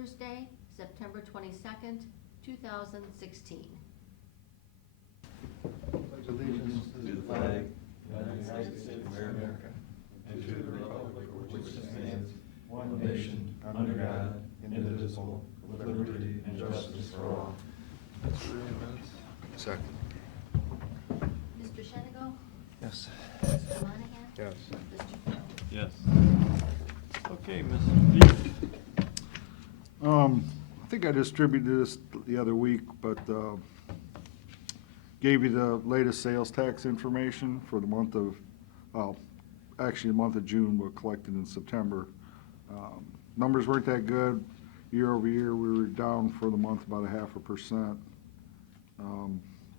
Thursday, September 22nd, 2016. Pledge allegiance to the flag of the United States of America and to the republic for which it stands, one nation, under God, indivisible, with liberty and justice for all. Second. Mr. Shenigo? Yes. Mr. Monahan? Yes. Mr. Jones? Yes. Okay, Mrs. Dees. I think I distributed this the other week, but gave you the latest sales tax information for the month of, actually the month of June, but collected in September. Numbers weren't that good. Year over year, we were down for the month about 0.5%,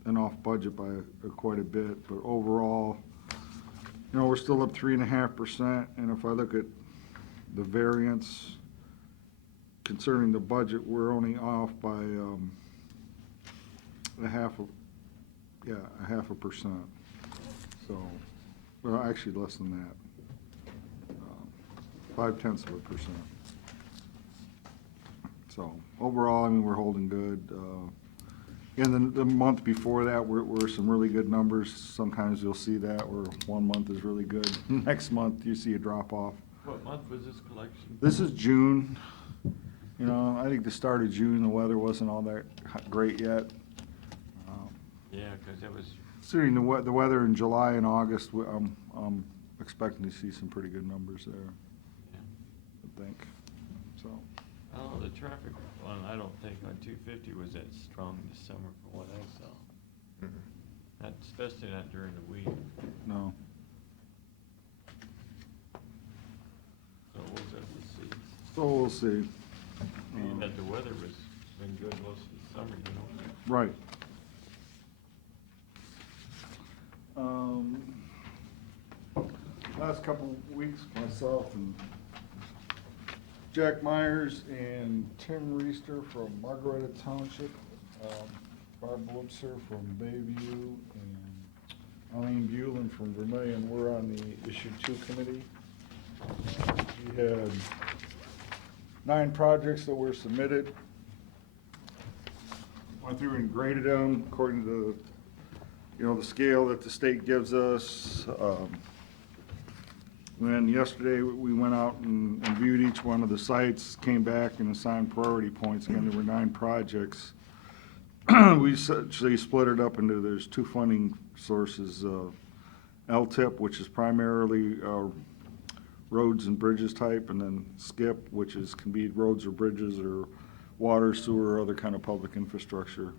and off budget by quite a bit. But overall, you know, we're still up 3.5%, and if I look at the variance concerning the budget, we're only off by a half a percent. So, well, actually less than that, 0.5%. So overall, I mean, we're holding good. And the month before that were some really good numbers. Sometimes you'll see that where one month is really good. Next month you see a drop off. What month was this collection? This is June. You know, I think the start of June, the weather wasn't all that great yet. Yeah, because it was, Considering the weather in July and August, I'm expecting to see some pretty good numbers there, yeah. I think. So, Oh, the traffic one, I don't think on 250 was that strong this summer from what I saw. Not, especially not during the week. no. So we'll just have to see. So we'll see. Being that the weather was been good most of the summer, you know. Right. Last couple of weeks, myself and Jack Myers and Tim Reister from Margaretta Township, Bob Blipser from Bayview, and Eileen Bulin from Vermillion, we're on the Issue 2 committee. We had 9 projects that were submitted. Went through and graded them according to, you know, the scale that the state gives us. Then yesterday, we went out and viewed each one of the sites, came back and assigned priority points. Again, there were 9 projects. We essentially split it up into, there's 2 funding sources, LTIP, which is primarily roads and bridges type, and then SKIP, which can be roads or bridges or water, sewer, or other kind of public infrastructure.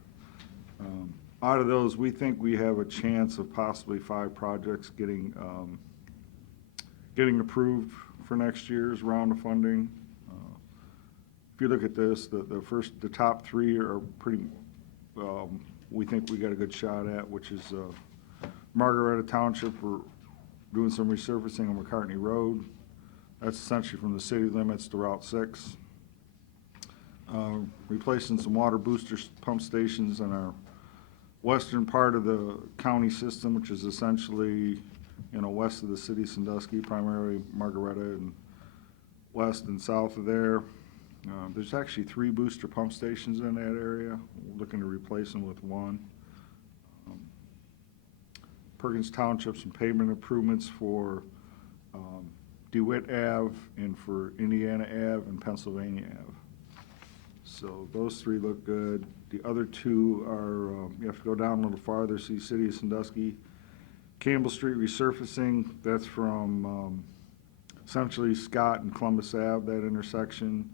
Out of those, we think we have a chance of possibly 5 projects getting approved for next year's round of funding. If you look at this, the top 3 are pretty, we think we got a good shot at, which is Margaretta Township. We're doing some resurfacing on McCartney Road. That's essentially from the city limits to Route 6. Replacing some water booster pump stations in our western part of the county system, which is essentially, you know, west of the city of Sandusky, primarily Margaretta, and west and south of there. There's actually 3 booster pump stations in that area. We're looking to replace them with 1. Perkins Township, some pavement improvements for DeWitt Ave and for Indiana Ave and Pennsylvania Ave. So those 3 look good. The other 2 are, you have to go down a little farther, see City of Sandusky. Campbell Street resurfacing, that's from essentially Scott and Columbus Ave, that intersection,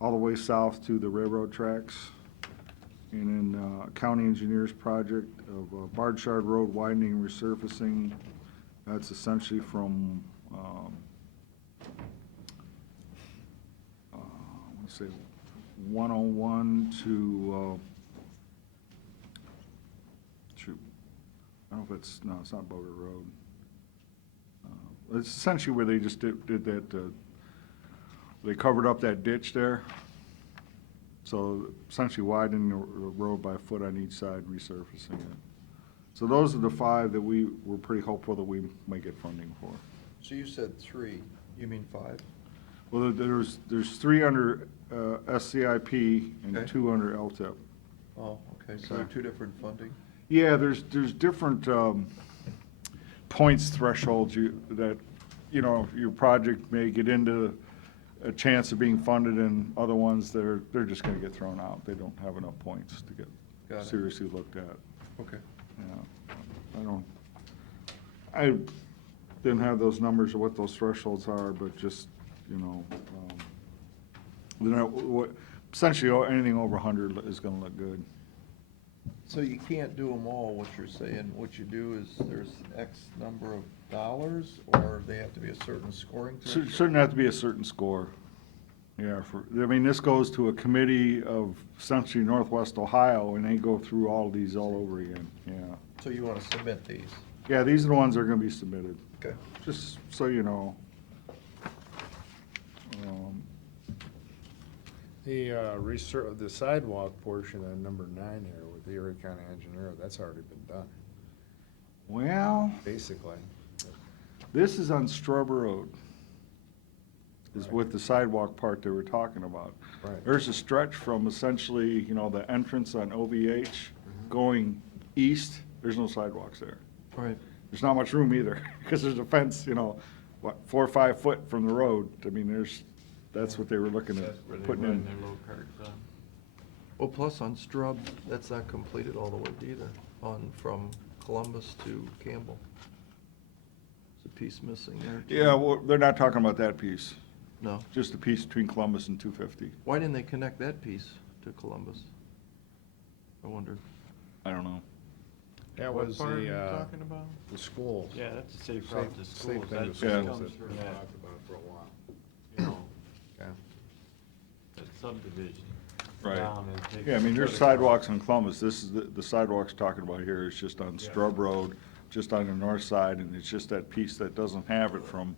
all the way south to the railroad tracks. And then County Engineers project of Bardshard Road widening and resurfacing, that's essentially from, let's say, 101 to, I don't know if it's, no, it's not Boger Road. It's essentially where they just did that, they covered up that ditch there. So essentially widening the road by a foot on each side, resurfacing it. So those are the 5 that we were pretty hopeful that we might get funding for. So you said 3, you mean 5? Well, there's 3 under SCIP and Okay. 2 under LTIP. Oh, okay, so they're two different funding? Yeah, there's different points thresholds that, you know, your project may get into a chance of being funded, and other ones they're just gonna get thrown out. They don't have enough points to Got get it. seriously looked at. Okay. Yeah, I didn't have those numbers of what those thresholds are, but just, you know, essentially, anything over 100 is gonna look good. So you can't do them all, what you're saying, what you do is there's X number of dollars, or they have to be a certain scoring threshold? Shouldn't have to be a certain score. Yeah, I mean, this goes to a committee of essentially Northwest Ohio, and they go through all of these all over again, yeah. So you wanna submit these? Yeah, these are the ones that are gonna be submitted, Okay. just so you know. The sidewalk portion of number 9 here with the Erie County Engineer, that's already been done, Well, basically. this is on Strub Road, is with the sidewalk part they were talking about. Right. There's a stretch from essentially, you know, the entrance on OVH going east, there's no sidewalks there. Right. There's not much room either, because there's a fence, you know, 4 or 5 foot from the road. I mean, that's what they were looking That's at where they putting run in. their low carts on. Well, plus on Strub, that's not completed all the way either, from Columbus to Campbell. There's a piece missing there, too. Yeah, well, they're not talking about that piece, No. just the piece between Columbus and 250. Why didn't they connect that piece to Columbus? I wonder. I don't know. That What was part are you the talking about? schools. Yeah, that's a safe route to Safe schools. thing That to just Yeah. schools comes that from we that, talked about for a while. you know, Okay. that subdivision. Right. down and take Yeah, I mean, there's the sidewalks on Columbus. This is, the sidewalks talking about here is just on Yeah. Strub Road, just on the north side, and it's just that piece that doesn't have it from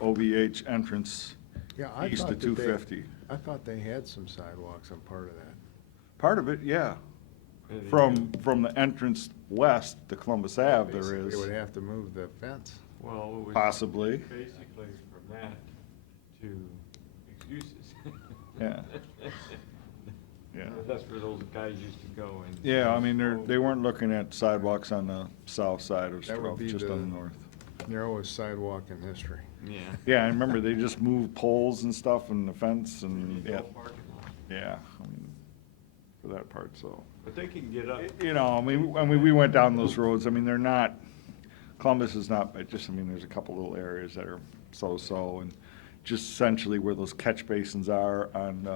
OVH entrance Yeah, I east to thought that 250. I thought they had some sidewalks on part of that. Part of it, yeah. Yeah, they From the entrance west to Columbus Ave, there Basically, is, They would have to move the fence. Well, it was possibly. basically from that to excuses. Yeah. Yeah. That's where those guys used to go and. Yeah, I mean, they weren't looking at sidewalks on the south side of That would Strub, be just the- on the north. Narrowest sidewalk in history. Yeah. Yeah, I remember they just moved poles and stuff and the fence and, No yeah, parking lot. yeah, I mean, for that part, so. But they can get up. You know, I mean, we went down those roads, I mean, they're not, Columbus is not, but just, I mean, there's a couple little areas that are so-so, and just essentially where those catch basins are on,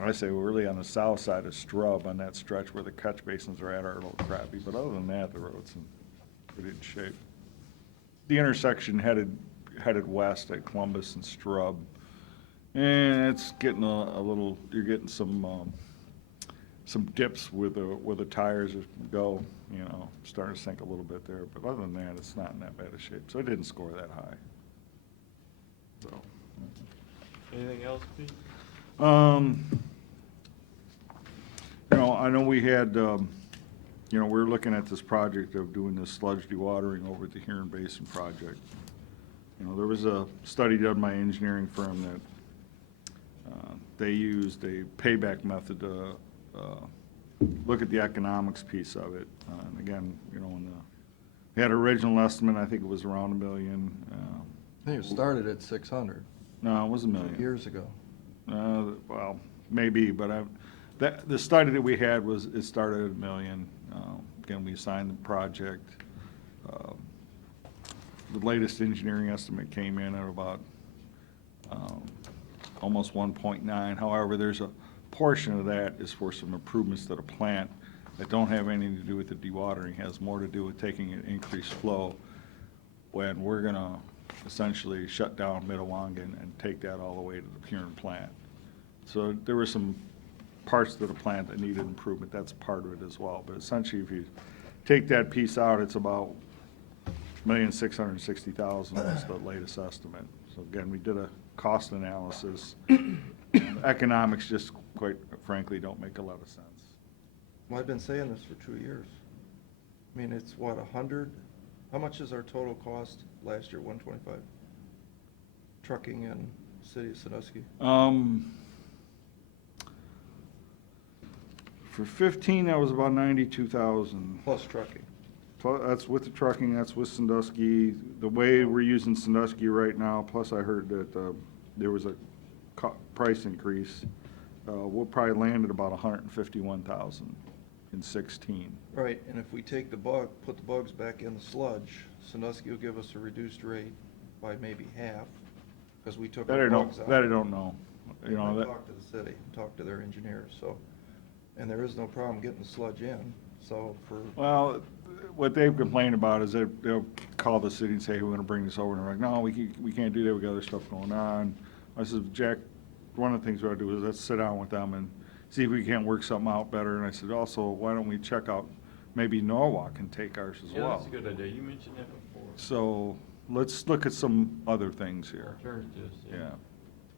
I say, we're really on the south side of Strub, on that stretch where the catch basins are at are a little crappy, but other than that, the road's in pretty good shape. The intersection headed west at Columbus and Strub, and it's getting a little, you're getting some dips where the tires go, you know, starting to sink a little bit there, but other than that, it's not in that bad a shape, so it didn't score that high. So, Anything else, Pete? you know, I know we had, you know, we were looking at this project of doing this sludge dewatering over at the Huron Basin project. You know, there was a study done by an engineering firm that they used a payback method to look at the economics piece of it. And again, you know, they had an original estimate, I think it was around $1 million. I think it started at 600 No, it was $1 million. years ago. Well, maybe, but the study that we had it started at $1 million. Again, we assigned the project. The latest engineering estimate came in at about almost 1.9. However, there's a portion of that is for some improvements to the plant that don't have anything to do with the dewatering, has more to do with taking an increased flow when we're gonna essentially shut down Metawangan and take that all the way to the Huron plant. So there were some parts of the plant that needed improvement, that's part of it as well. But essentially, if you take that piece out, it's about $1,660,000 was the latest estimate. So again, we did a cost analysis. Economics just, quite frankly, don't make a lot of sense. Well, I've been saying this for 2 years. I mean, it's what, 100? How much is our total cost last year, 125? Trucking and City of Sandusky? For 15, that was about 92,000. Plus trucking. That's with the trucking, that's with Sandusky. The way we're using Sandusky right now, plus I heard that there was a price increase. We'll probably land at about 151,000 in 16. Right, and if we take put the bugs back in the sludge, Sandusky will give us a reduced rate by maybe half, because we took That I the bugs don't, out. that I don't know. You know, I that, talked to the city, talked to their engineers, so, and there is no problem getting the sludge in, so for, well, what they've complained about is that they'll call the city and say, we're gonna bring this over, and they're like, no, we can't do that, we got other stuff going on. I said, Jack, one of the things we ought to do is let's sit down with them and see if we can't work something out better, and I said, also, why don't we check out, maybe Norwalk can take ours as Yeah, well. that's a good idea. You mentioned that before. So, let's look at some other things here, Alternatives, yeah.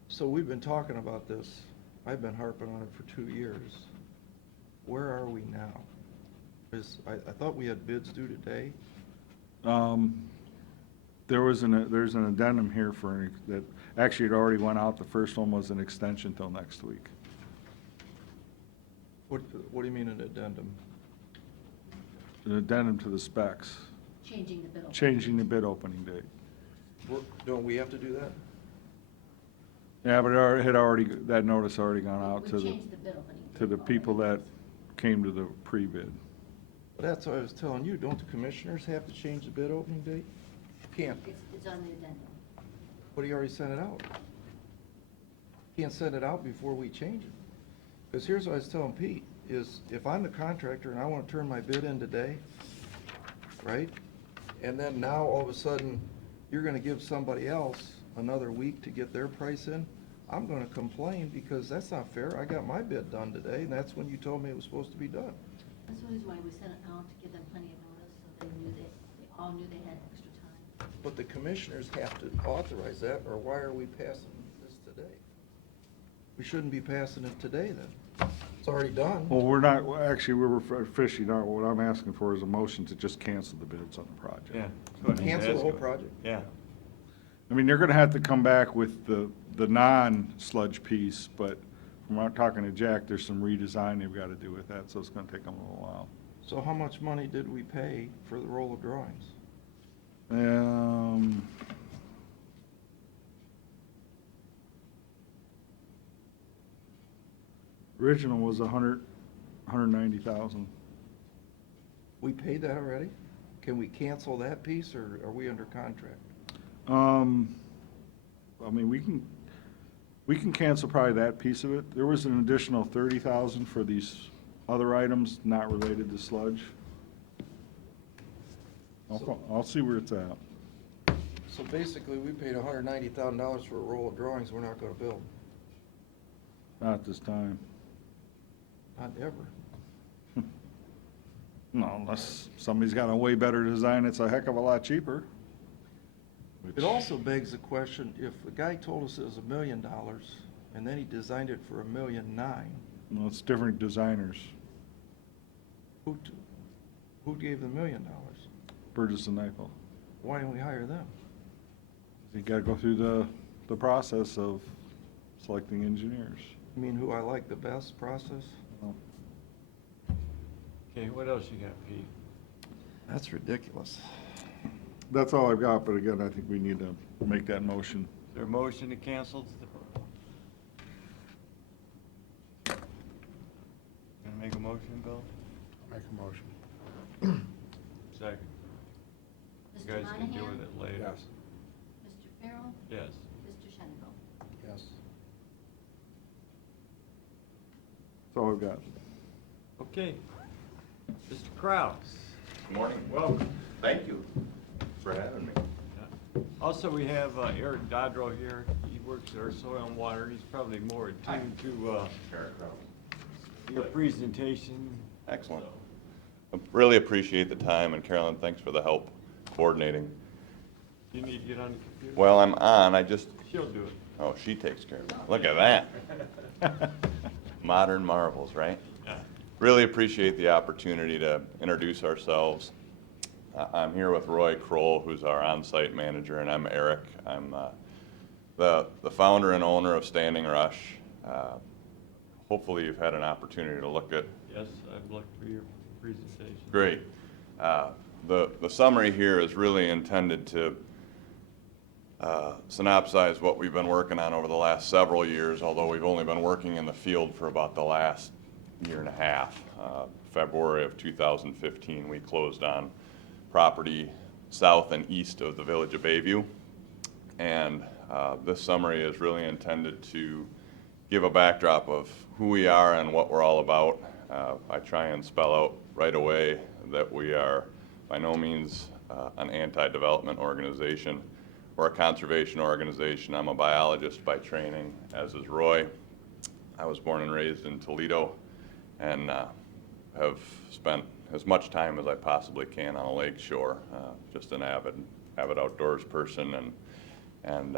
so we've been talking about this, I've been harping on it for 2 years. Where are we now? I thought we had bids due today. There's an addendum here that actually it already went out. The first one was an extension till next week. What do you mean an addendum? An addendum to the specs, Changing the bid opening. changing the bid opening date. Don't we have to do that? Yeah, but that notice already gone out We to changed the bid opening. the date people already. that came to the pre-bid. But that's what I was telling you, don't the commissioners have to change the bid opening date? Can't, It's on the addendum. but he already sent it out. Can't send it out before we change it. Because here's what I was telling Pete, is if I'm the contractor and I want to turn my bid in today, right? And then now all of a sudden, you're going to give somebody else another week to get their price in, I'm going to complain because that's not fair. I got my bid done today, and that's when you told me it was supposed to be done. That's the reason why we sent it out, to give them plenty of notice, so they all knew they had extra time. But the commissioners have to authorize that, or why are we passing this today? We shouldn't be passing it today then. It's already done. Well, we're not, actually, we're officially not, what I'm asking for is a motion to just cancel the bids on the project. Yeah. that's what he's Cancel the whole asking. project? Yeah. I mean, they're gonna have to come back with the non-sludge piece, but from what I'm talking to Jack, there's some redesign they've gotta do with that, so it's gonna take them a little while. So how much money did we pay for the roll of drawings? Original was 190,000. We paid that already? Can we cancel that piece, or are we under contract? I mean, we can cancel probably that piece of it. There was an additional 30,000 for these other items not related to sludge. I'll see where it's at. So basically, we paid $190,000 for a roll of drawings we're not gonna build. Not at this time. Not ever. No, unless somebody's got a way better design, it's a heck of a lot cheaper. It also begs the question, if the guy told us it was $1 million, and then he designed it for $1.9 million, No, it's different designers. who gave the $1 million? Burgess and Nyepel. Why didn't we hire them? You gotta go through the process of selecting engineers. You mean who I like the best process? Well, Okay, what else you got, Pete? That's ridiculous. that's all I've got, but again, I think we need to make that motion. Is there a motion to cancel? Gonna make a motion, Bill? Make a motion. Second. You Mr. guys can deal Monahan? with it later. Yes. Mr. Farrell? Yes. Mr. Shenango? Yes. That's all I've got. Okay. Mr. Kraus. Good morning. Welcome. Thank you for having me. Also, we have Eric Dodrow here. He works at our Soil and Water. He's probably more attuned to your presentation. Excellent. I really appreciate the time, and Carolyn, thanks for the help coordinating. You need to get on the computer? Well, I'm on, She'll do it. oh, she takes care of it. Look at that. Modern marvels, right? Yeah. Really appreciate the opportunity to introduce ourselves. I'm here with Roy Kroll, who's our on-site manager, and I'm Eric. I'm the founder and owner of Standing Rush. Hopefully you've had an opportunity to look at. Yes, I've looked through your presentation. Great. The summary here is really intended to synopsize what we've been working on over the last several years, although we've only been working in the field for about the last year and a half. February of 2015, we closed on property south and east of the village of Bayview. And this summary is really intended to give a backdrop of who we are and what we're all about. I try and spell out right away that we are by no means an anti-development organization or a conservation organization. I'm a biologist by training, as is Roy. I was born and raised in Toledo and have spent as much time as I possibly can on a lake shore. Just an avid outdoors person, and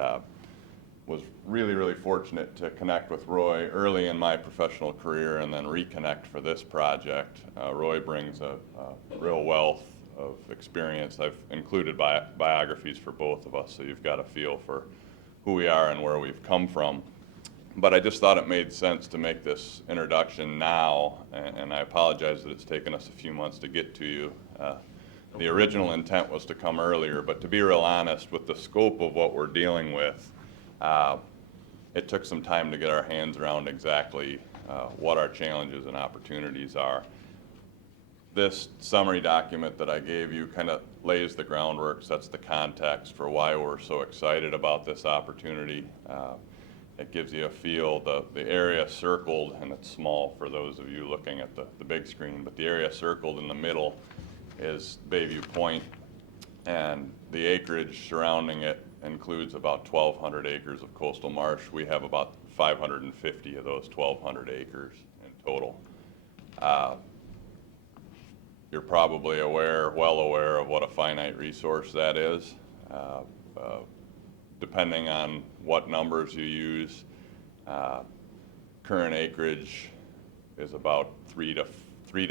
was really fortunate to connect with Roy early in my professional career and then reconnect for this project. Roy brings a real wealth of experience. I've included biographies for both of us, so you've got a feel for who we are and where we've come from. But I just thought it made sense to make this introduction now, and I apologize that it's taken us a few months to get to you. The original intent was to come earlier, but to be real honest, with the scope of what we're dealing with, it took some time to get our hands around exactly what our challenges and opportunities are. This summary document that I gave you kind of lays the groundwork, sets the context for why we're so excited about this opportunity. It gives you a feel. The area circled, and it's small for those of you looking at the big screen, but the area circled in the middle is Bayview Point, and the acreage surrounding it includes about 1,200 acres of coastal marsh. We have about 550 of those 1,200 acres in total. You're probably well aware of what a finite resource that is. Depending on what numbers you use, current acreage is about 3 to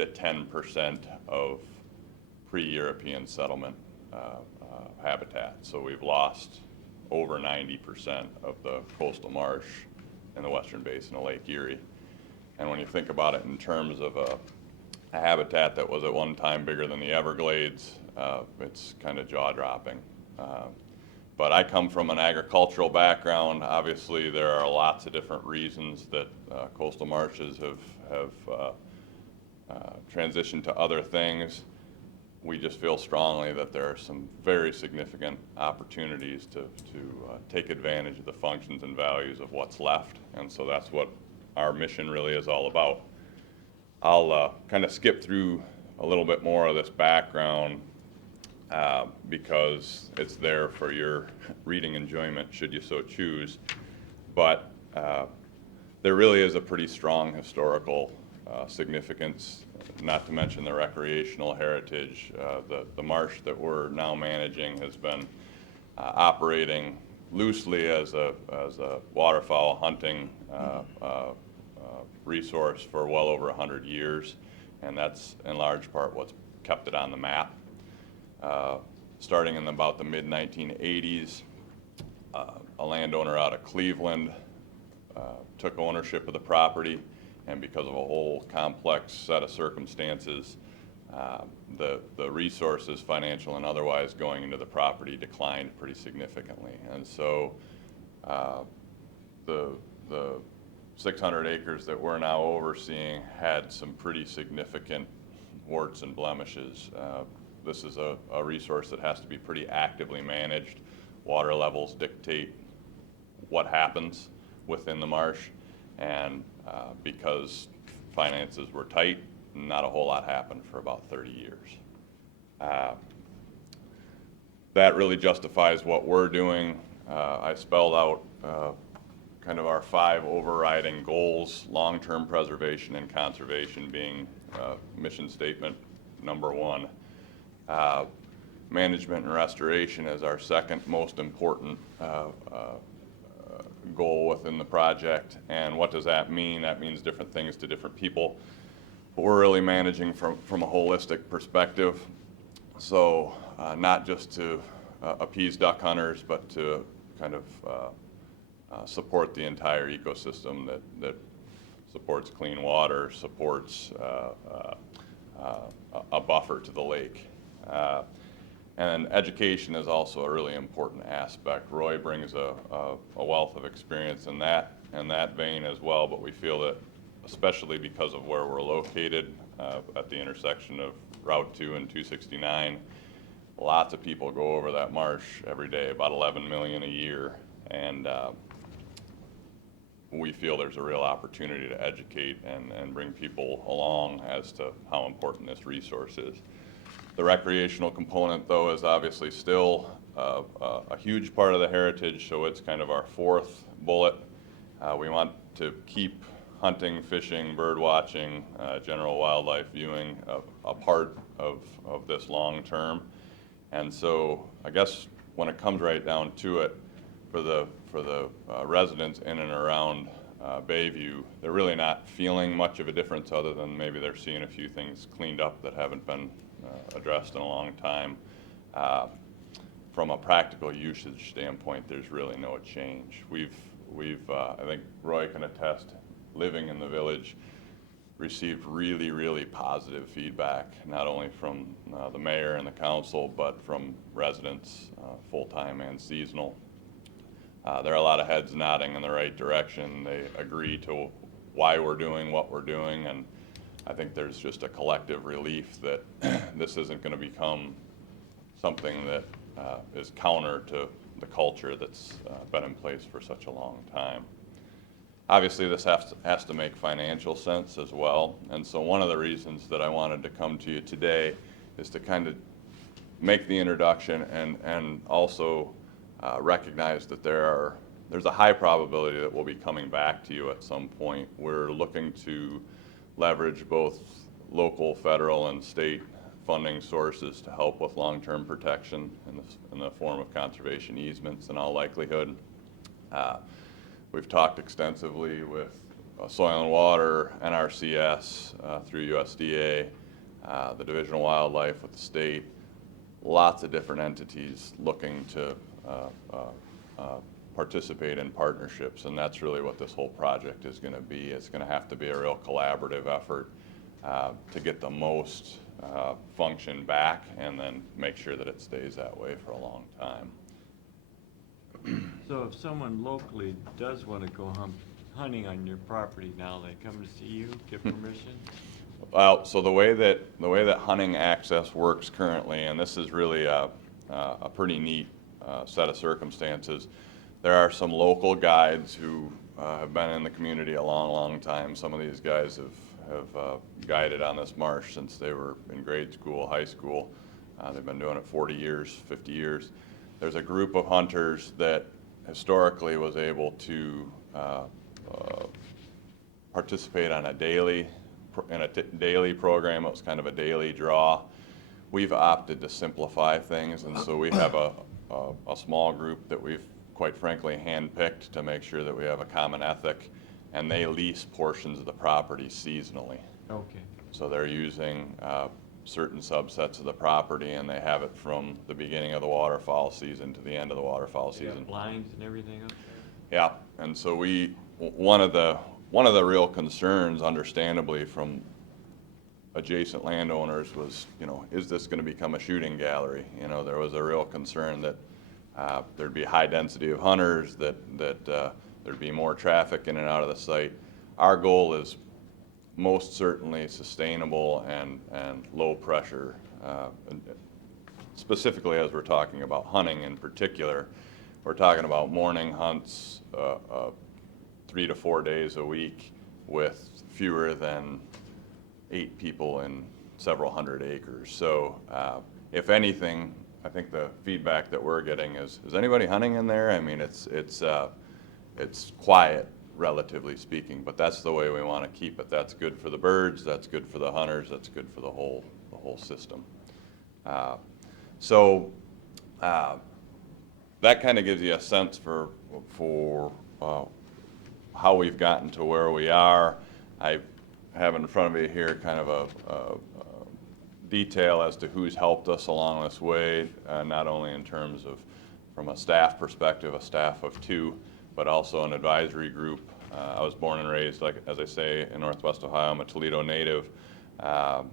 10% of pre-European settlement habitat. So we've lost over 90% of the coastal marsh in the western basin of Lake Erie. And when you think about it in terms of a habitat that was at one time bigger than the Everglades, it's kind of jaw-dropping. But I come from an agricultural background. Obviously, there are lots of different reasons that coastal marshes have transitioned to other things. We just feel strongly that there are some very significant opportunities to take advantage of the functions and values of what's left. And so that's what our mission really is all about. I'll kind of skip through a little bit more of this background because it's there for your reading enjoyment should you so choose. But there really is a pretty strong historical significance, not to mention the recreational heritage. The marsh that we're now managing has been operating loosely as a waterfowl hunting resource for well over 100 years, and that's in large part what's kept it on the map. Starting in about the mid-1980s, a landowner out of Cleveland took ownership of the property, and because of a whole complex set of circumstances, the resources, financial and otherwise, going into the property declined pretty significantly. And so the 600 acres that we're now overseeing had some pretty significant warts and blemishes. This is a resource that has to be pretty actively managed. Water levels dictate what happens within the marsh, and because finances were tight, not a whole lot happened for about 30 years. That really justifies what we're doing. I spelled out kind of our 5 overriding goals, long-term preservation and conservation being mission statement number 1. Management and restoration is our second most important goal within the project. And what does that mean? That means different things to different people. But we're really managing from a holistic perspective. So not just to appease duck hunters, but to kind of support the entire ecosystem that supports clean water, supports a buffer to the lake. And education is also a really important aspect. Roy brings a wealth of experience in that vein as well, but we feel that especially because of where we're located at the intersection of Route 2 and 269, lots of people go over that marsh every day, about 11 million a year, and we feel there's a real opportunity to educate and bring people along as to how important this resource is. The recreational component, though, is obviously still a huge part of the heritage, so it's kind of our fourth bullet. We want to keep hunting, fishing, bird watching, general wildlife viewing a part of this long term. And so I guess when it comes right down to it, for the residents in and around Bayview, they're really not feeling much of a difference other than maybe they're seeing a few things cleaned up that haven't been addressed in a long time. From a practical usage standpoint, there's really no change. We've I think Roy can attest, living in the village, received really positive feedback, not only from the mayor and the council, but from residents, full-time and seasonal. There are a lot of heads nodding in the right direction. They agree to why we're doing what we're doing, and I think there's just a collective relief that this isn't going to become something that is counter to the culture that's been in place for such a long time. Obviously, this has to make financial sense as well, and so one of the reasons that I wanted to come to you today is to kind of make the introduction and also recognize that there's a high probability that we'll be coming back to you at some point. We're looking to leverage both local, federal, and state funding sources to help with long-term protection in the form of conservation easements in all likelihood. We've talked extensively with Soil and Water, NRCS, through USDA, the Division of Wildlife with the state, lots of different entities looking to participate in partnerships, and that's really what this whole project is going to be. It's going to have to be a real collaborative effort to get the most function back and then make sure that it stays that way for a long time. So if someone locally does want to go hunting on your property now, they come to see you, get permission? Well, so the way that hunting access works currently, and this is really a pretty neat set of circumstances, there are some local guides who have been in the community a long time. Some of these guys have guided on this marsh since they were in grade school, high school. They've been doing it 40 years, 50 years. There's a group of hunters that historically was able to participate on a daily program. It was kind of a daily draw. We've opted to simplify things, and so we have a small group that we've quite frankly handpicked to make sure that we have a common ethic, and they lease portions of the property seasonally. Okay. So they're using certain subsets of the property, and they have it from the beginning of the waterfowl season to the end of the waterfowl They got season. blinds and everything up there? Yeah, and so one of the real concerns, understandably, from adjacent landowners was, is this going to become a shooting gallery? There was a real concern that there'd be a high density of hunters, that there'd be more traffic in and out of the site. Our goal is most certainly sustainable and low pressure, specifically as we're talking about hunting in particular. We're talking about morning hunts 3 to 4 days a week with fewer than 8 people in several hundred acres. So if anything, I think the feedback that we're getting is anybody hunting in there? I mean, it's quiet, relatively speaking, but that's the way we want to keep it. That's good for the birds, that's good for the hunters, that's good for the whole system. So that kind of gives you a sense for how we've gotten to where we are. I have in front of me here kind of a detail as to who's helped us along this way, not only in terms of from a staff perspective, a staff of 2, but also an advisory group. I was born and raised, like as I say, in Northwest Ohio. I'm a Toledo native. I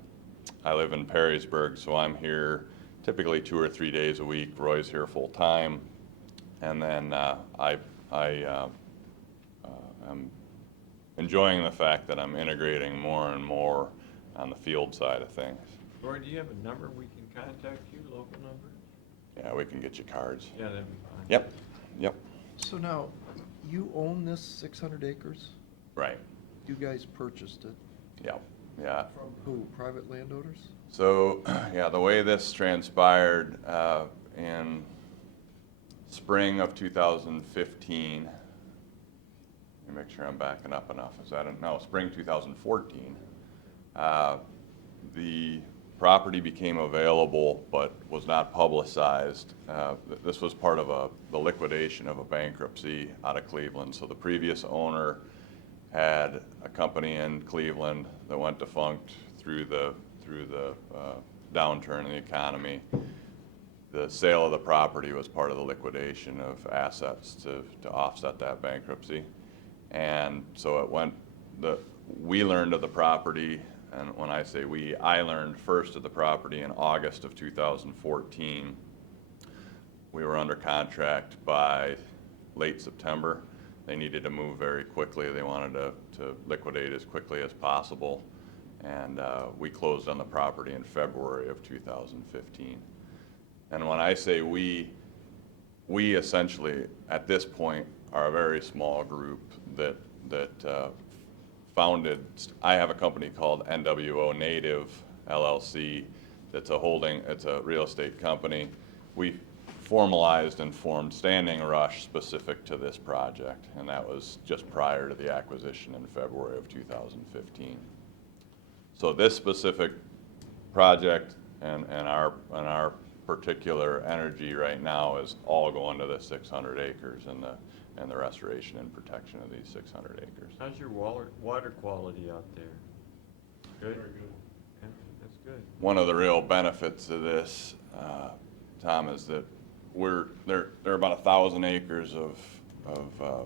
live in Perrysburg, so I'm here typically 2 or 3 days a week. Roy's here full time, and then I'm enjoying the fact that I'm integrating more and more on the field side of things. Roy, do you have a number we can contact you, local number? Yeah, we can get you cards. Yeah, that'd be fine. Yep, yep, So now, you own this 600 acres? right, You guys purchased it yep, yeah. from who? Private landowners? So, yeah, the way this transpired in spring of 2015, let me make sure I'm backing up enough. Is that, no, spring 2014, the property became available but was not publicized. This was part of the liquidation of a bankruptcy out of Cleveland. So the previous owner had a company in Cleveland that went defunct through the downturn in the economy. The sale of the property was part of the liquidation of assets to offset that bankruptcy. And so it went, we learned of the property, and when I say we, I learned first of the property in August of 2014. We were under contract by late September. They needed to move very quickly. They wanted to liquidate as quickly as possible. And we closed on the property in February of 2015. And when I say we essentially, at this point, are a very small group that founded, I have a company called NWO Native LLC that's it's a real estate company. We formalized and formed Standing Rush specific to this project, and that was just prior to the acquisition in February of 2015. So this specific project and our particular energy right now is all going to the 600 acres and the restoration and protection of these 600 acres. How's your water quality out there? Good? Very good. Yeah, that's good. One of the real benefits of this, Tom, is that there are about 1,000 acres of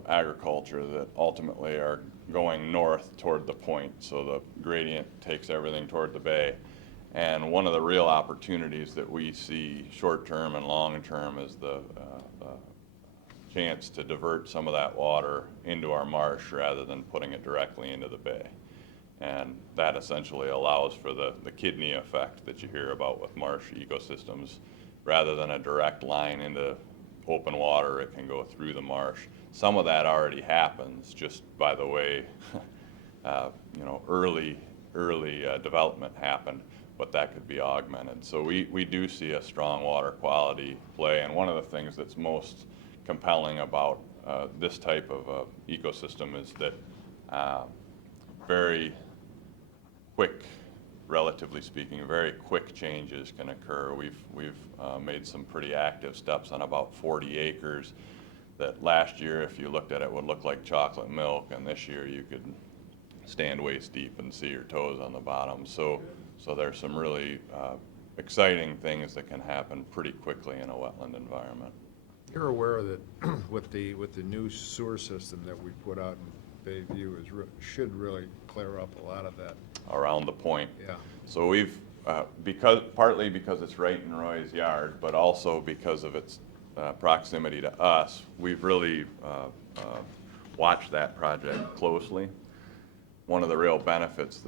agriculture that ultimately are going north toward the point, so the gradient takes everything toward the bay. And one of the real opportunities that we see short-term and long-term is the chance to divert some of that water into our marsh rather than putting it directly into the bay. And that essentially allows for the kidney effect that you hear about with marsh ecosystems. Rather than a direct line into open water, it can go through the marsh. Some of that already happens, just by the way, early development happened, but that could be augmented. So we do see a strong water quality play, and one of the things that's most compelling about this type of ecosystem is that very quick, relatively speaking, very quick changes can occur. We've made some pretty active steps on about 40 acres that last year, if you looked at it, would look like chocolate milk, and this year you could stand waist deep and see your toes on the bottom. So there's some really exciting things that can happen pretty quickly in a wetland environment. You're aware that with the new sewer system that we put out in Bayview should really clear up a lot of that. Around the point. Yeah. So we've, partly because it's right in Roy's yard, but also because of its proximity to us, we've really watched that project closely. One of the real benefits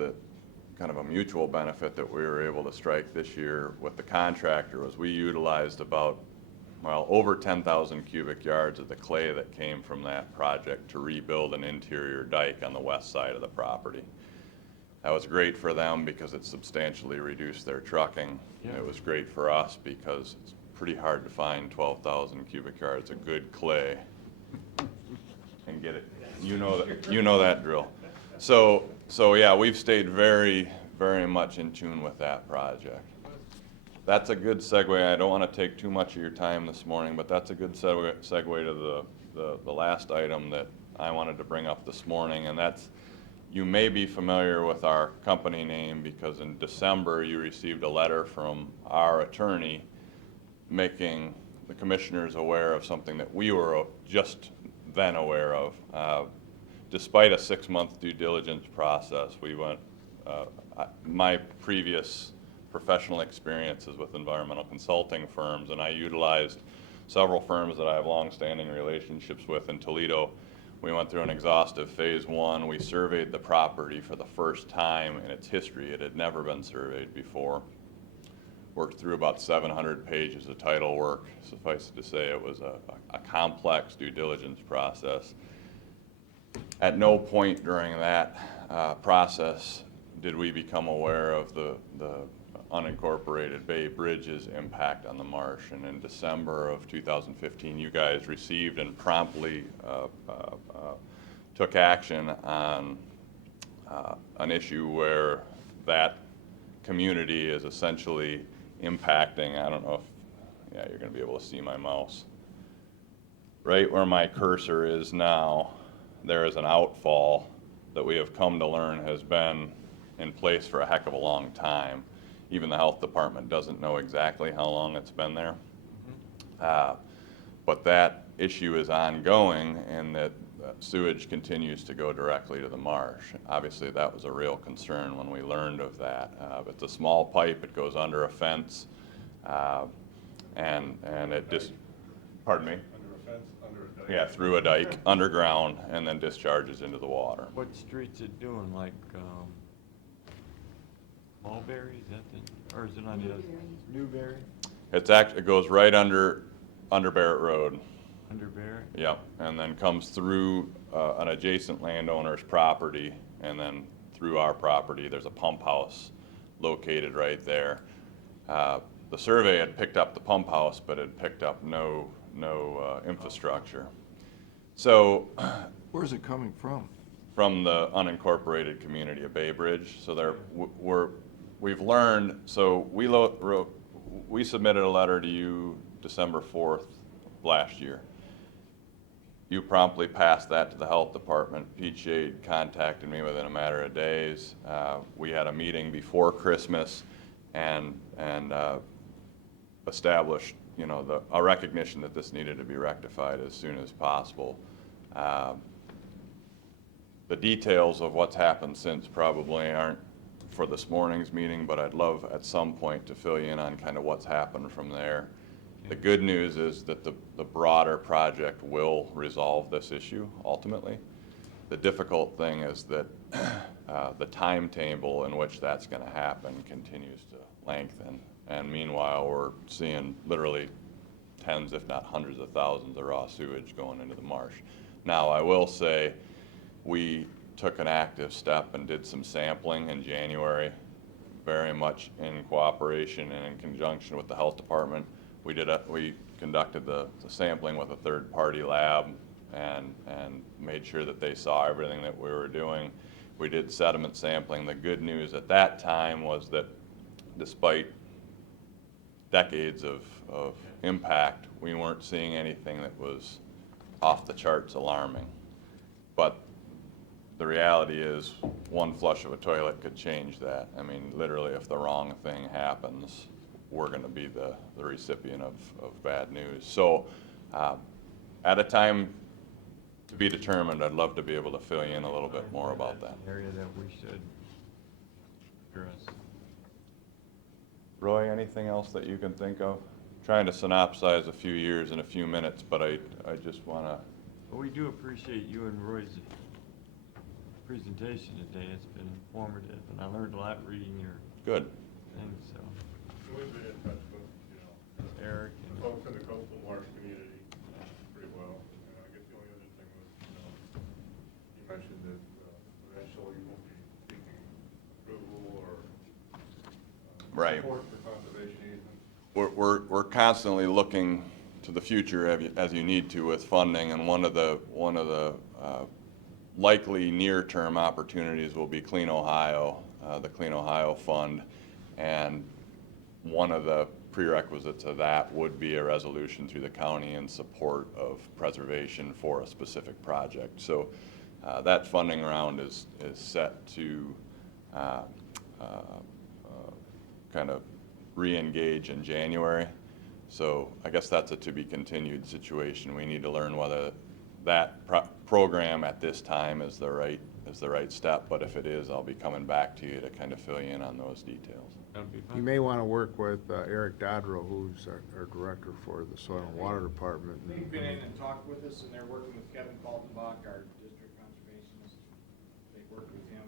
kind of a mutual benefit that we were able to strike this year with the contractor was we utilized over 10,000 cubic yards of the clay that came from that project to rebuild an interior dike on the west side of the property. That was great for them because it substantially reduced their trucking. Yeah. It was great for us because it's pretty hard to find 12,000 cubic yards of good clay and get it. You know that drill. So yeah, we've stayed very, very much in tune with that project. That's a good segue. I don't want to take too much of your time this morning, but that's a good segue to the last item that I wanted to bring up this morning, and that's, you may be familiar with our company name because in December you received a letter from our attorney making the commissioners aware of something that we were just then aware of. Despite a 6-month due diligence process, we went, my previous professional experiences with environmental consulting firms, and I utilized several firms that I have long-standing relationships with in Toledo. We went through an exhaustive phase 1. We surveyed the property for the first time in its history. It had never been surveyed before. Worked through about 700 pages of title work. Suffice it to say, it was a complex due diligence process. At no point during that process did we become aware of the unincorporated Bay Bridge's impact on the marsh. And in December of 2015, you guys received and promptly took action on an issue where that community is essentially impacting, I don't know if, yeah, you're going to be able to see my mouse. Right where my cursor is now, there is an outfall that we have come to learn has been in place for a heck of a long time. Even the health department doesn't know exactly how long it's been there. But that issue is ongoing, and that sewage continues to go directly to the marsh. Obviously, that was a real concern when we learned of that. It's a small pipe, it goes under a fence, and it just, pardon me? Under a fence, under a dike. Yeah, through a dike, underground, and then discharges into the water. What street's it doing, like, Mulberry, is that the, or is it on the other? Newberry? It goes right under Barrett Road. Under Barrett? Yep, and then comes through an adjacent landowner's property, and then through our property. There's a pump house located right there. The survey had picked up the pump house, but it picked up no infrastructure. So, Where's it coming from? from the unincorporated community of Bay Bridge, so we've learned. So we submitted a letter to you December 4th last year. You promptly passed that to the health department. Pete Shade contacted me within a matter of days. We had a meeting before Christmas and established, a recognition that this needed to be rectified as soon as possible. The details of what's happened since probably aren't for this morning's meeting, but I'd love at some point to fill you in on kind of what's happened from there. The good news is that the broader project will resolve this issue ultimately. The difficult thing is that the timetable in which that's going to happen continues to lengthen. And meanwhile, we're seeing literally tens, if not hundreds of thousands of raw sewage going into the marsh. Now, I will say we took an active step and did some sampling in January, very much in cooperation and in conjunction with the health department. We conducted the sampling with a third-party lab and made sure that they saw everything that we were doing. We did sediment sampling. The good news at that time was that despite decades of impact, we weren't seeing anything that was off the charts alarming. But the reality is one flush of a toilet could change that. I mean, literally, if the wrong thing happens, we're going to be the recipient of bad news. So at a time to be determined, I'd love to be able to fill you in a little bit more about that. Area that we should address. Roy, anything else that you can think of? Trying to synopsize a few years in a few minutes, but I just want to. Well, we do appreciate you and Roy's presentation today. It's been informative, and I learned a lot reading your Good. thing, so. We've been in touch with, Eric the and folks in the coastal marsh community pretty well. And I guess the only other thing was, you mentioned that eventually you won't be seeking approval or Right. support for conservation easements. We're constantly looking to the future as you need to with funding, and one of the likely near-term opportunities will be Clean Ohio, the Clean Ohio Fund, and one of the prerequisites of that would be a resolution through the county in support of preservation for a specific project. So that funding round is set to kind of re-engage in January. So I guess that's a to-be-continued situation. We need to learn whether that program at this time is the right step, but if it is, I'll be coming back to you to kind of fill you in on those details. That'd be You fine. may want to work with Eric Dodrow, who's our director for the Soil and Water Department. They've been in and talked with us, and they're working with Kevin Kaltenbach, our district conservationist. They've worked with him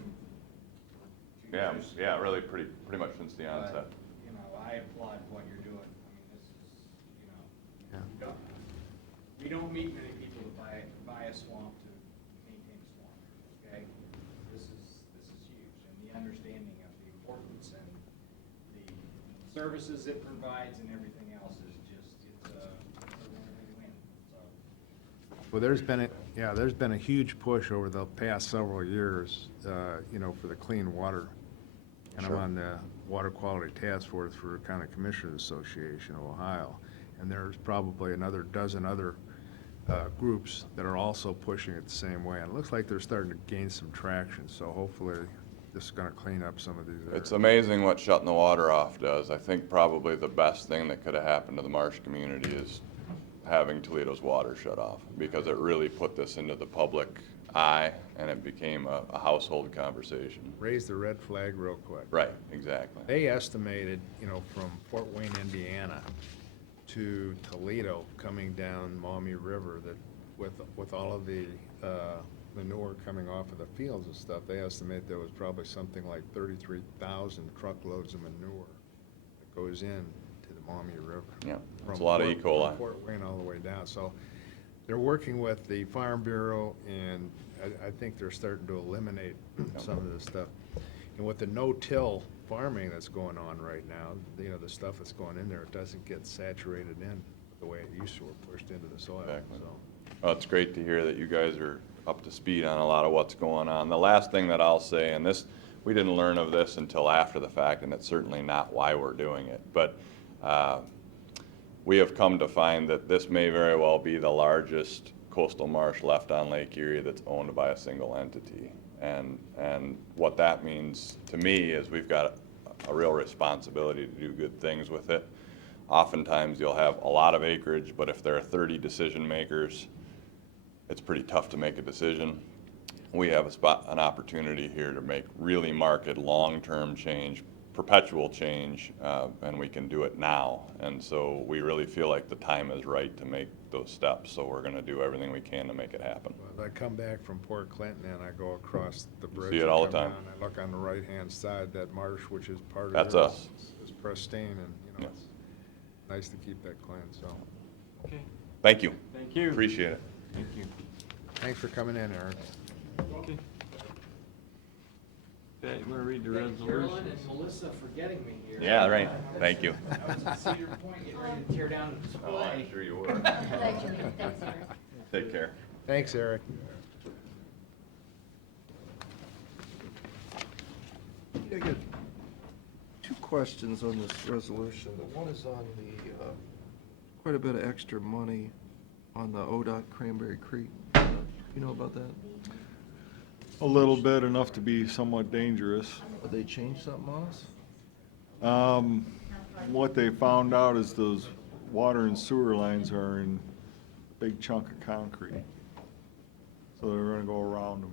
for 2 years. Yeah, really pretty much since the onset. You know, I applaud what you're doing. I mean, this is, you know, Yeah. we don't meet many people to buy a swamp to maintain a swamp, okay? This is huge, and the understanding of the importance and the services it provides and everything else is just, it's a win-win, so. Well, there's been a huge push over the past several years, for the clean water. And I'm on the Water Quality Task Force for County Commissioners Association of Ohio. And there's probably another dozen other groups that are also pushing it the same way. And it looks like they're starting to gain some traction, so hopefully this is gonna clean up some of these areas. It's amazing what shutting the water off does. I think probably the best thing that could have happened to the marsh community is having Toledo's water shut off, because it really put this into the public eye, and it became a household conversation. Raise the red flag real quick. Right, exactly. They estimated, from Fort Wayne, Indiana to Toledo, coming down Maumee River, that with all of the manure coming off of the fields and stuff, they estimate there was probably something like 33,000 truckloads of manure that goes in to the Maumee River. Yeah, it's From a lot of E. Fort- coli. from Fort Wayne all the way down. So they're working with the Farm Bureau, and I think they're starting to eliminate some of this stuff. And with the no-till farming that's going on right now, the stuff that's going in there, it doesn't get saturated in the way it used to, or pushed into the soil, Exactly. so. Well, it's great to hear that you guys are up to speed on a lot of what's going on. The last thing that I'll say, and this, we didn't learn of this until after the fact, and it's certainly not why we're doing it, but we have come to find that this may very well be the largest coastal marsh left on Lake Erie that's owned by a single entity. And what that means to me is we've got a real responsibility to do good things with it. Oftentimes you'll have a lot of acreage, but if there are 30 decision makers, it's pretty tough to make a decision. We have an opportunity here to make really marked long-term change, perpetual change, and we can do it now. And so we really feel like the time is right to make those steps, so we're gonna do everything we can to make it happen. Well, I come back from Port Clinton and I go across the bridge. See it and all the come time. down, I look on the right-hand side, that marsh, which is part of That's yours, us. is pristine, and, Yeah. it's nice to keep that clean, so. Okay, Thank you. thank you. Appreciate it. Thank you. Thanks for coming in, Eric. Okay. Okay, you wanna read the Thank Carolyn resolutions? and Melissa for getting me here. Yeah, right. Thank you. I was at Cedar Point getting ready to tear down the display. sure you were. Thanks, Julie. Thanks, Eric. Take care. Thanks, Eric. I got 2 questions on this resolution. The one is on the, quite a bit of extra money on the ODOT Cranberry Creek. You know about that? A little bit, enough to be somewhat dangerous. Did they change something on us? What they found out is those water and sewer lines are in a big chunk of concrete. So they're gonna go around them.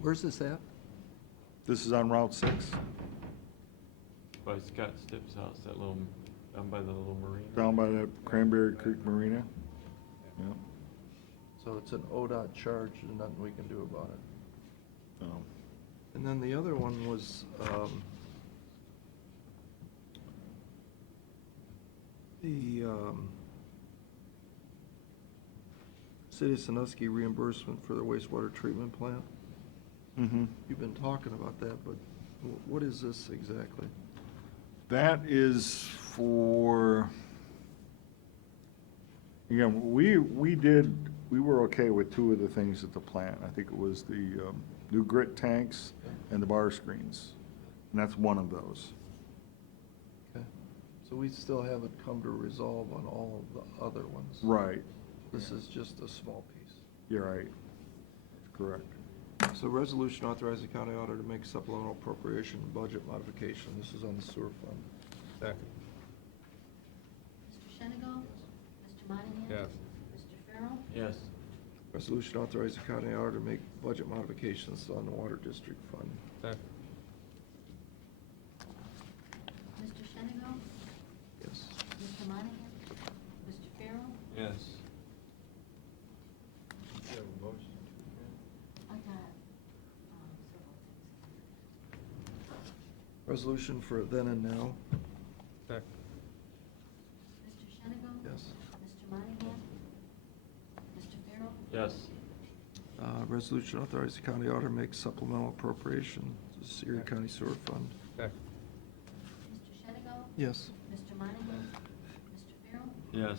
Where's this at? This is on Route 6, By Scott Stipp's house, that little, down by the little marina. down by that Cranberry Creek Marina. Yep. So it's an ODOT charge and nothing we can do about it. So, And then the other one was, the City of Sandusky reimbursement for the wastewater treatment plant. mhm. You've been talking about that, but what is this exactly? That is for, again, we were okay with 2 of the things at the plant. I think it was the new grit tanks and the bar screens. And that's one of those. Okay. So we still haven't come to resolve on all of the other ones? Right, This is just a small piece. you're right. Correct. So resolution authorizing the county auditor to make supplemental appropriation and budget modification. This is on the sewer fund. Second. Mr. Shenigal? Mr. Monahan? Yes. Mr. Farrell? Yes. Resolution authorizing the county auditor to make budget modifications on the water district fund. Second. Mr. Shenigo? Yes. Mr. Monahan? Mr. Farrell? Yes. You have a motion to I got several things. Resolution for then and now. Second. Mr. Shenigo? Yes. Mr. Monahan? Mr. Farrell? Yes. Resolution authorizing the county auditor to make supplemental appropriation to the Erie County Sewer Fund. Second. Mr. Shenigo? Yes. Mr. Monahan? Mr. Farrell? Yes.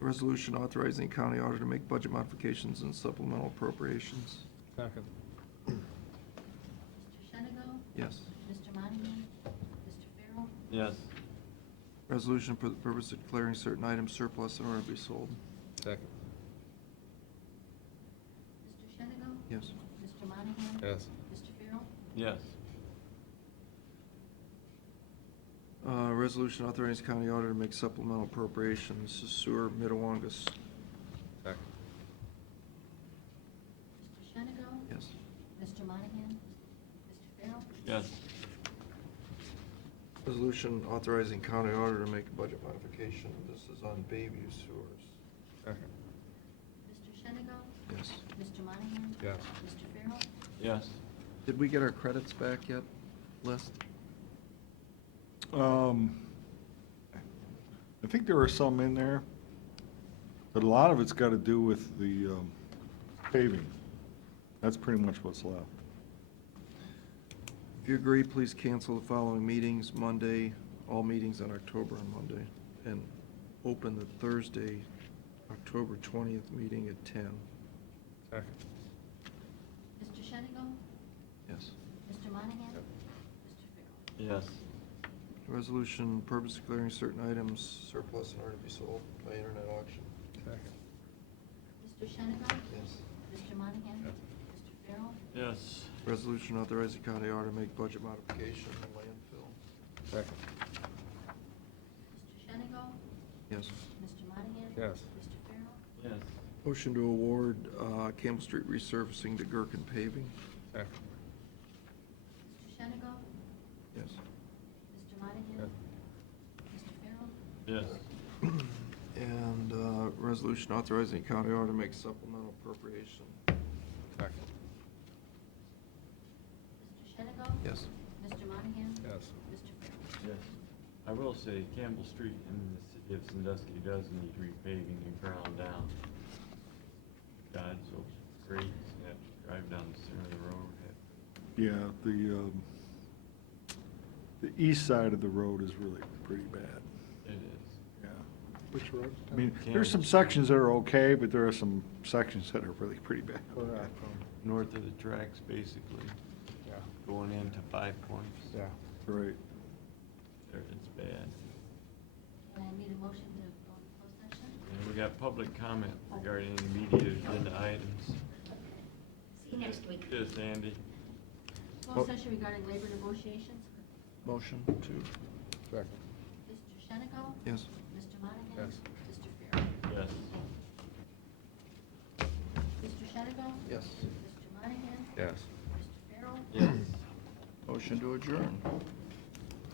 Resolution authorizing the county auditor to make budget modifications and supplemental appropriations. Second. Mr. Shenigo? Yes. Mr. Monahan? Mr. Farrell? Yes. Resolution for the purpose of declaring certain items surplus in order to be sold. Second. Mr. Shenigo? Yes. Mr. Monahan? Yes. Mr. Farrell? Yes. Resolution authorizing county auditor to make supplemental appropriations to sewer Metawangas. Second. Mr. Shenigo? Yes. Mr. Monahan? Mr. Farrell? Yes. Resolution authorizing county auditor to make a budget modification. This is on Bayview sewers. Second. Mr. Shenigo? Yes. Mr. Monahan? Yes. Mr. Farrell? Yes. Did we get our credits back yet, List? I think there are some in there, but a lot of it's got to do with the paving. That's pretty much what's left. If you agree, please cancel the following meetings, Monday, all meetings in October on Monday, and open the Thursday, October 20th meeting at 10. Second. Mr. Shenigo? Yes. Mr. Monahan? Yep. Mr. Farrell? Yes. Resolution purpose declaring certain items surplus in order to be sold by internet auction. Second. Mr. Shenigo? Yes. Mr. Monahan? Yes. Mr. Farrell? Yes. Resolution authorizing county auditor to make budget modification in landfill. Second. Mr. Shenigo? Yes. Mr. Monahan? Yes. Mr. Farrell? Yes. Motion to award Campbell Street resurfacing to Gherkin paving. Second. Mr. Shenigo? Yes. Mr. Monahan? Yes. Mr. Farrell? Yes. And resolution authorizing county auditor to make supplemental appropriation. Second. Mr. Shenigo? Yes. Mr. Monahan? Yes. Mr. Farrell? Yes. I will say Campbell Street in the city of Sandusky does need repaving and ground down. God, so great, you have to drive down the center of the road. Yeah, the east side of the road is really pretty bad. It is. Yeah. Which road? I mean, Campbell there's some Street. sections that are okay, but there are some sections that are really pretty bad. North of the tracks, basically, Yeah. going into 5 Points. Yeah. Right. There, it's bad. And I need a motion to go into closed session? And we got public comment regarding immediate agenda items. See you next week. Yes, Andy. Closed session regarding labor negotiations. Motion to. Second. Mr. Shenigo? Yes. Mr. Monahan? Yes. Mr. Farrell? Yes. Mr. Shenigo? Yes. Mr. Monahan? Yes. Mr. Farrell? Yes. Motion to adjourn.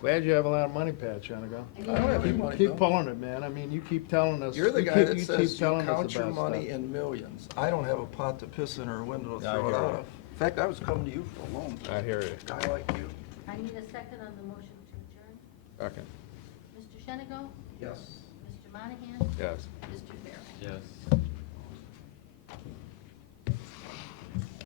Glad you have a lot of money, Pat, Shenigo. I don't have any money, Keep Bill. pulling it, man. I mean, you keep telling us. You're the you guy keep- that you says keep you telling us count your about money stuff. in millions. I don't have a pot to piss in or a window to I throw it hear out you. of. In fact, I was coming to you for a loan. I hear you. A guy like you. I need a second on the motion to adjourn. Second. Mr. Shenigo? Yes. Mr. Monahan? Yes. Mr. Farrell? Yes.